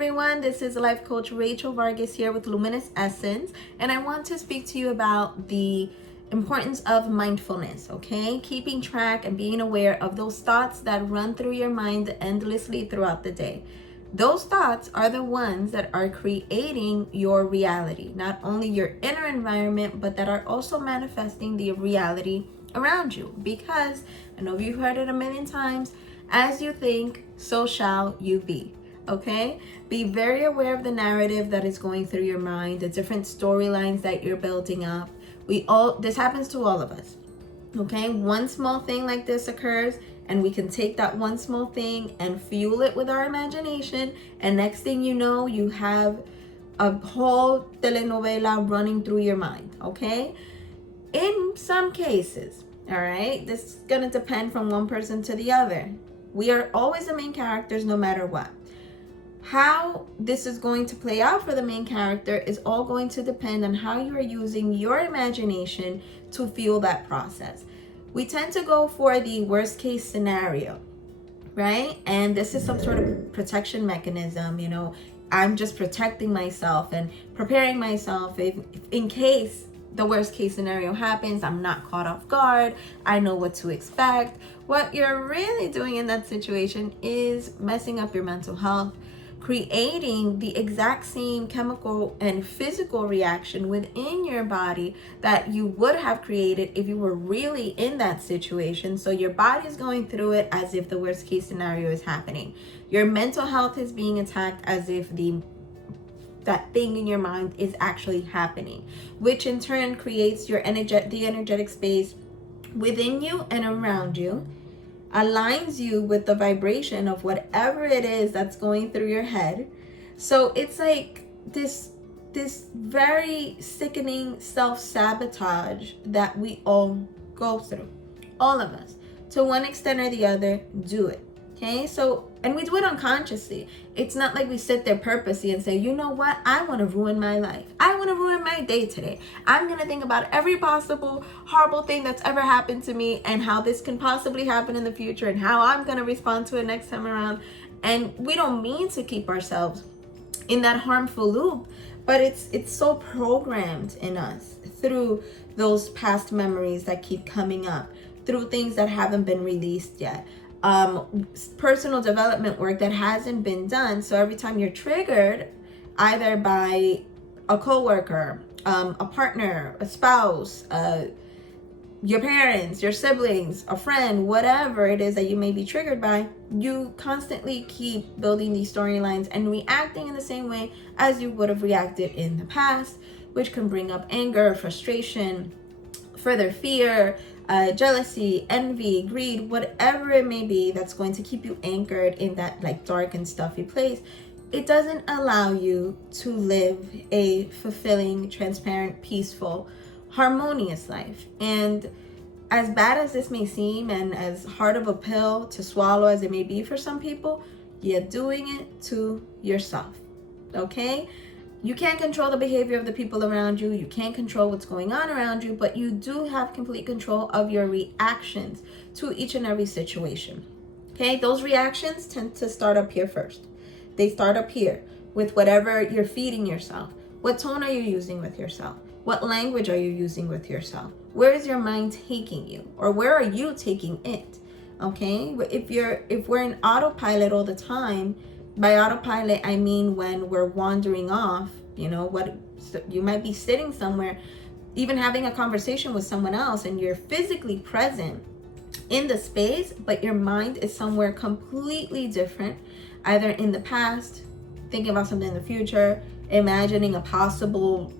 everyone. This is life coach Rachel Vargas here with Luminous Essence, and I want to speak to you about the importance of mindfulness, okay? Keeping track and being aware of those thoughts that run through your mind endlessly throughout the day. Those thoughts are the ones that are creating your reality, not only your inner environment, but that are also manifesting the reality around you. Because I know you've heard it a million times, as you think, so shall you be. Okay, be very aware of the narrative that is going through your mind, the different storylines that you're building up. This happens to all of us. Okay, one small thing like this occurs, and we can take that one small thing and fuel it with our imagination, and next thing you know, you have a whole telenovela running through your mind. Okay, in some cases, all right, this is gonna depend from one person to the other. We are always the main characters no matter what. How this is going to play out for the main character is all going to depend on how you are using your imagination to fuel that process. We tend to go for the worst case scenario, right? And this is some sort of protection mechanism. I'm just protecting myself and preparing myself if in case the worst case scenario happens, I'm not caught off guard. I know what to expect. What you're really doing in that situation is messing up your mental health, creating the exact same chemical and physical reaction within your body that you would have created if you were really in that situation. So your body is going through it as if the worst case scenario is happening. Your mental health is being attacked as if that thing in your mind is actually happening, which in turn creates the energetic space within you and around you, aligns you with the vibration of whatever it is that's going through your head. So it's like this very sickening self-sabotage that we all go through. All of us, to one extent or the other, do it. Okay, and we do it unconsciously. It's not like we sit there purposely and say, you know what, I want to ruin my life. I want to ruin my day today. I'm going to think about every possible horrible thing that's ever happened to me and how this can possibly happen in the future and how I'm going to respond to it next time around. And we don't mean to keep ourselves in that harmful loop, but it's so programmed in us through those past memories that keep coming up, through things that haven't been released yet. Personal development work that hasn't been done. So every time you're triggered, either by a coworker, a partner, a spouse, your parents, your siblings, a friend, whatever it is that you may be triggered by, you constantly keep building these storylines and reacting in the same way as you would have reacted in the past, which can bring up anger, frustration, further fear, jealousy, envy, greed, whatever it may be that's going to keep you anchored in that dark and stuffy place. It doesn't allow you to live a fulfilling, transparent, peaceful, harmonious life. And as bad as this may seem and as hard of a pill to swallow as it may be for some people, you're doing it to yourself, okay? You can't control the behavior of the people around you. You can't control what's going on around you, but you do have complete control of your reactions to each and every situation. Okay, those reactions tend to start up here first. They start up here with whatever you're feeding yourself. What tone are you using with yourself? What language are you using with yourself? Where is your mind taking you? Or where are you taking it? Okay, if we're in autopilot all the time, by autopilot, I mean when we're wandering off, you might be sitting somewhere, even having a conversation with someone else, and you're physically present in the space, but your mind is somewhere completely different, either in the past, thinking about something in the future, imagining a possible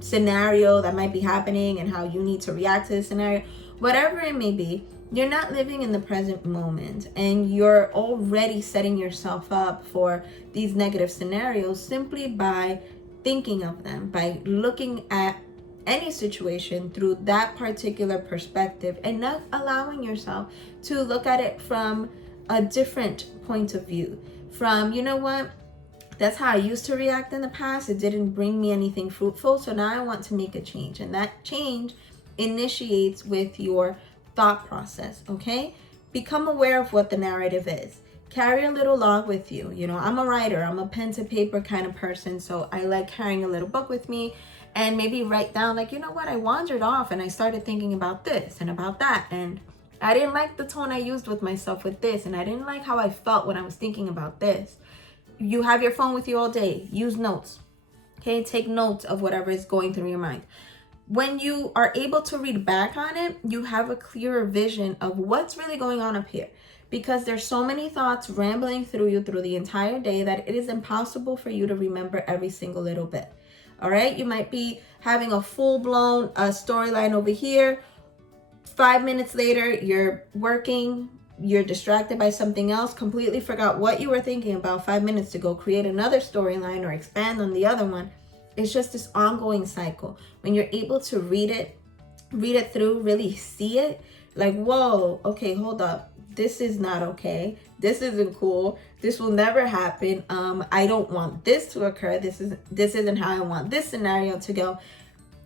scenario that might be happening and how you need to react to the scenario, whatever it may be. You're not living in the present moment, and you're already setting yourself up for these negative scenarios simply by thinking of them, by looking at any situation through that particular perspective and not allowing yourself to look at it from a different point of view. From, you know what, that's how I used to react in the past. It didn't bring me anything fruitful, so now I want to make a change. And that change initiates with your thought process, okay? Become aware of what the narrative is. carry a little log with you. You know, I'm a writer, I'm a pen to paper kind of person, so I like carrying a little book with me and maybe write down, like, you know what, I wandered off and I started thinking about this and about that, and I didn't like the tone I used with myself with this, and I didn't like how I felt when I was thinking about this. You have your phone with you all day, use notes. Okay, take notes of whatever is going through your mind. When you are able to read back on it, you have a clearer vision of what's really going on up here, because there's so many thoughts rambling through you through the entire day that it is impossible for you to remember every single little bit. All right, you might be having a full-blown storyline over here. 5 minutes later, you're working, you're distracted by something else, completely forgot what you were thinking about 5 minutes ago, create another storyline or expand on the other one. It's just this ongoing cycle. When you're able to read it through, really see it, like, whoa, okay, hold up. This is not okay. This isn't cool. This will never happen. I don't want this to occur. This isn't how I want this scenario to go.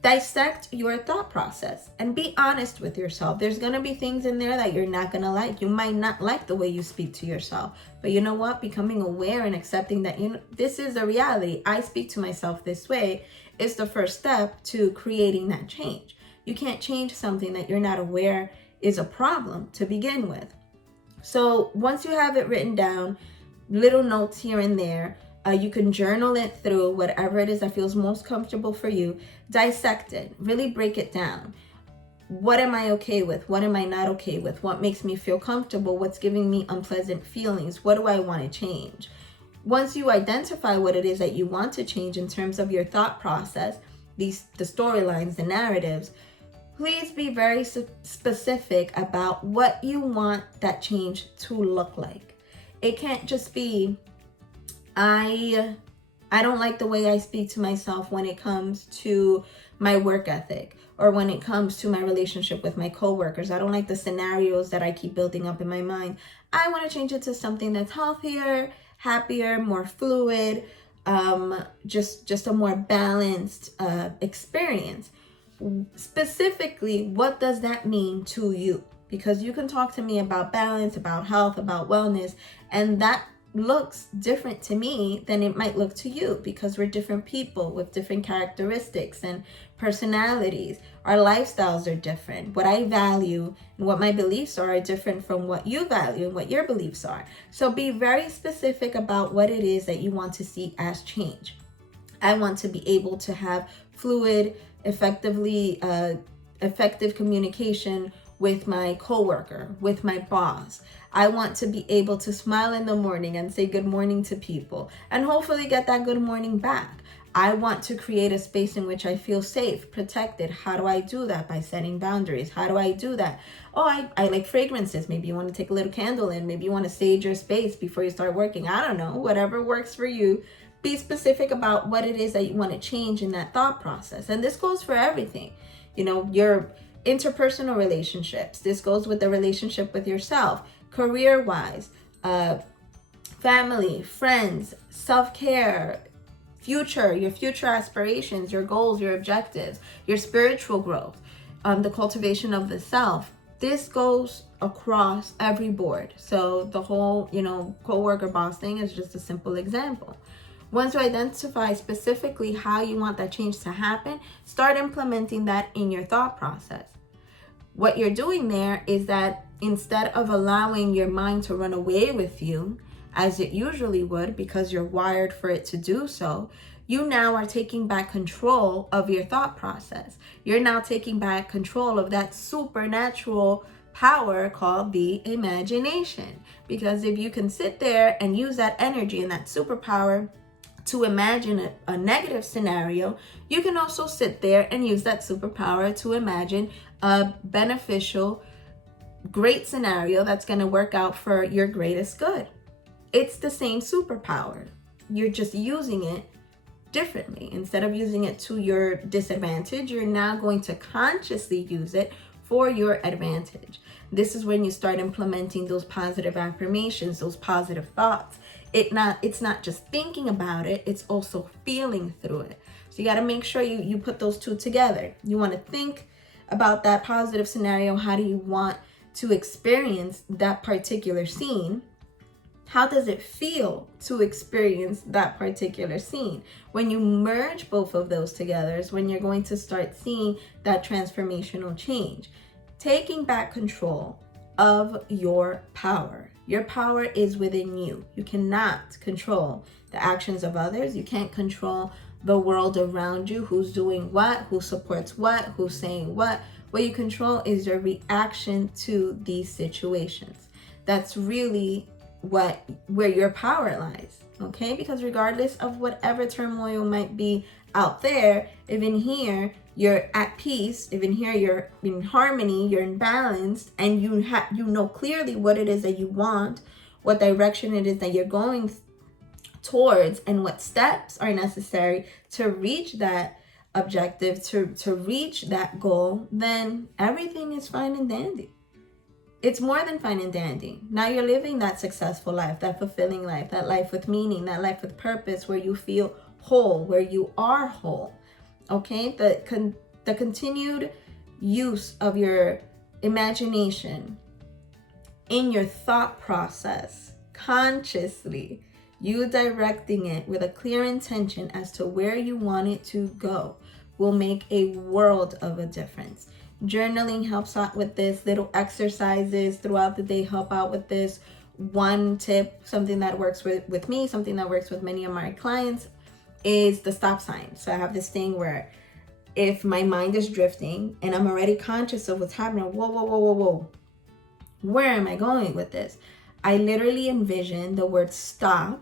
Dissect your thought process and be honest with yourself. There's going to be things in there that you're not going to like. You might not like the way you speak to yourself, but you know what? Becoming aware and accepting that, you know, this is a reality. I speak to myself this way is the first step to creating that change. You can't change something that you're not aware is a problem to begin with. So once you have it written down, little notes here and there, you can journal it through, whatever it is that feels most comfortable for you. Dissect it, really break it down. What am I okay with? What am I not okay with? What makes me feel comfortable? What's giving me unpleasant feelings? What do I want to change? Once you identify what it is that you want to change in terms of your thought process, the storylines, the narratives, please be very specific about what you want that change to look like. It can't just be, I don't like the way I speak to myself when it comes to my work ethic or when it comes to my relationship with my coworkers. I don't like the scenarios that I keep building up in my mind. I want to change it to something that's healthier, happier, more fluid, just a more balanced experience. Specifically, what does that mean to you? Because you can talk to me about balance, about health, about wellness, and that looks different to me than it might look to you, because we're different people with different characteristics and personalities. Our lifestyles are different. What I value and what my beliefs are different from what you value and what your beliefs are. So be very specific about what it is that you want to see as change. I want to be able to have fluid, effective communication with my coworker, with my boss. I want to be able to smile in the morning and say good morning to people and hopefully get that good morning back. I want to create a space in which I feel safe, protected. How do I do that? By setting boundaries. How do I do that? Oh, I like fragrances. Maybe you want to take a little candle in. Maybe you want to sage your space before you start working. I don't know, whatever works for you. Be specific about what it is that you want to change in that thought process. And this goes for everything. You know, your interpersonal relationships. This goes with the relationship with yourself, career-wise, family, friends, self-care, your future aspirations, your goals, your objectives, your spiritual growth, the cultivation of the self. This goes across every board. So the whole, coworker boss thing is just a simple example. Once you identify specifically how you want that change to happen, start implementing that in your thought process. What you're doing there is that instead of allowing your mind to run away with you, as it usually would because you're wired for it to do so, you now are taking back control of your thought process. You're now taking back control of that supernatural power called the imagination. Because if you can sit there and use that energy and that superpower to imagine a negative scenario, you can also sit there and use that superpower to imagine a beneficial, great scenario that's going to work out for your greatest good. It's the same superpower. You're just using it differently. Instead of using it to your disadvantage, you're now going to consciously use it for your advantage. This is when you start implementing those positive affirmations, those positive thoughts. It's not just thinking about it, it's also feeling through it. So you got to make sure you put those two together. You want to think about that positive scenario. How do you want to experience that particular scene? How does it feel to experience that particular scene? When you merge both of those together is when you're going to start seeing that transformational change. Taking back control of your power. Your power is within you. You cannot control the actions of others. You can't control the world around you, who's doing what, who supports what, who's saying what. What you control is your reaction to these situations. That's really where your power lies, okay? Because regardless of whatever turmoil might be out there, if in here you're at peace, if in here you're in harmony, you're in balance, and you know clearly what it is that you want, what direction it is that you're going towards, and what steps are necessary to reach that objective, to reach that goal, then everything is fine and dandy. It's more than fine and dandy. Now you're living that successful life, that fulfilling life, that life with meaning, that life with purpose, where you feel whole, where you are whole. Okay? The continued use of your imagination in your thought process, consciously, you directing it with a clear intention as to where you want it to go, will make a world of a difference. Journaling helps out with this. Little exercises throughout the day help out with this. One tip, something that works with me, something that works with many of my clients, is the stop sign. So I have this thing where if my mind is drifting and I'm already conscious of what's happening, whoa, where am I going with this? I literally envision the word stop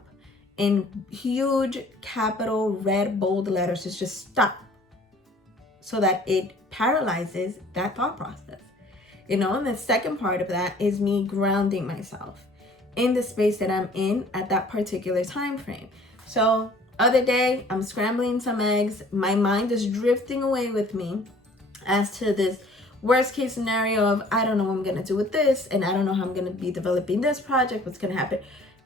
in huge capital red bold letters. It's just stop, so that it paralyzes that thought process. And the second part of that is me grounding myself in the space that I'm in at that particular time frame. So other day, I'm scrambling some eggs. My mind is drifting away with me as to this worst case scenario of, I don't know what I'm gonna do with this, and I don't know how I'm gonna be developing this project, what's gonna happen.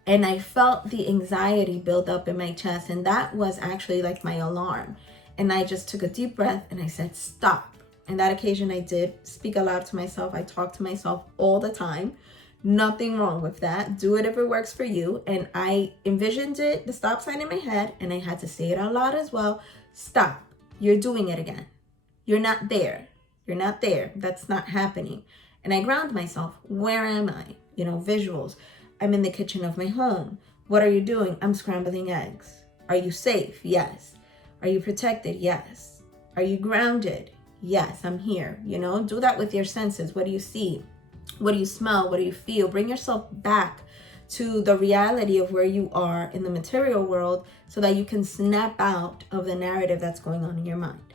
And I felt the anxiety build up in my chest, and that was actually like my alarm. And I just took a deep breath and I said, stop. And that occasion I did speak aloud to myself. I talk to myself all the time. Nothing wrong with that. Do it if it works for you. And I envisioned it, the stop sign in my head, and I had to say it out loud as well. Stop. You're doing it again. You're not there. You're not there. That's not happening. And I ground myself. Where am I? Visuals. I'm in the kitchen of my home. What are you doing? I'm scrambling eggs. Are you safe? Yes. Are you protected? Yes. Are you grounded? Yes, I'm here. Do that with your senses. What do you see? What do you smell? What do you feel? Bring yourself back to the reality of where you are in the material world so that you can snap out of the narrative that's going on in your mind.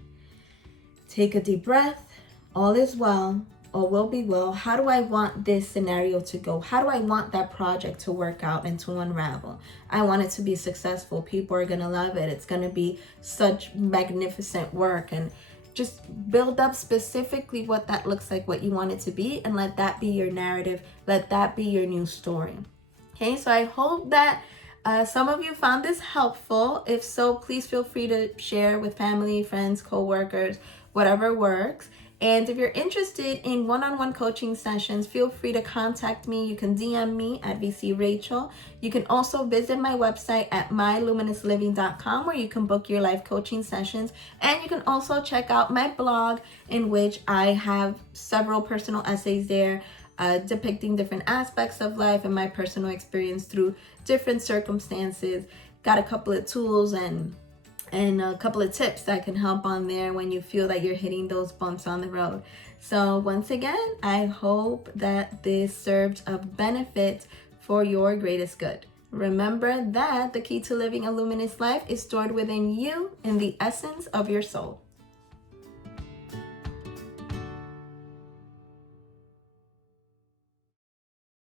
Take a deep breath. All is well. All will be well. How do I want this scenario to go? How do I want that project to work out and to unravel? I want it to be successful. People are going to love it. It's going to be such magnificent work. And just build up specifically what that looks like, what you want it to be, and let that be your narrative. Let that be your new story. Okay, so I hope that some of you found this helpful. If so, please feel free to share with family, friends, co-workers, whatever works. And if you're interested in one-on-one coaching sessions, feel free to contact me. You can DM me at VC Rachel. You can also visit my website at myluminousLiving.com, where you can book your life coaching sessions. And you can also check out my blog, in which I have several personal essays there depicting different aspects of life and my personal experience through different circumstances. Got a couple of tools and a couple of tips that can help on there when you feel that you're hitting those bumps on the road. So once again, I hope that this served of benefit for your greatest good. Remember that the key to living a luminous life is stored within you in the essence of your soul.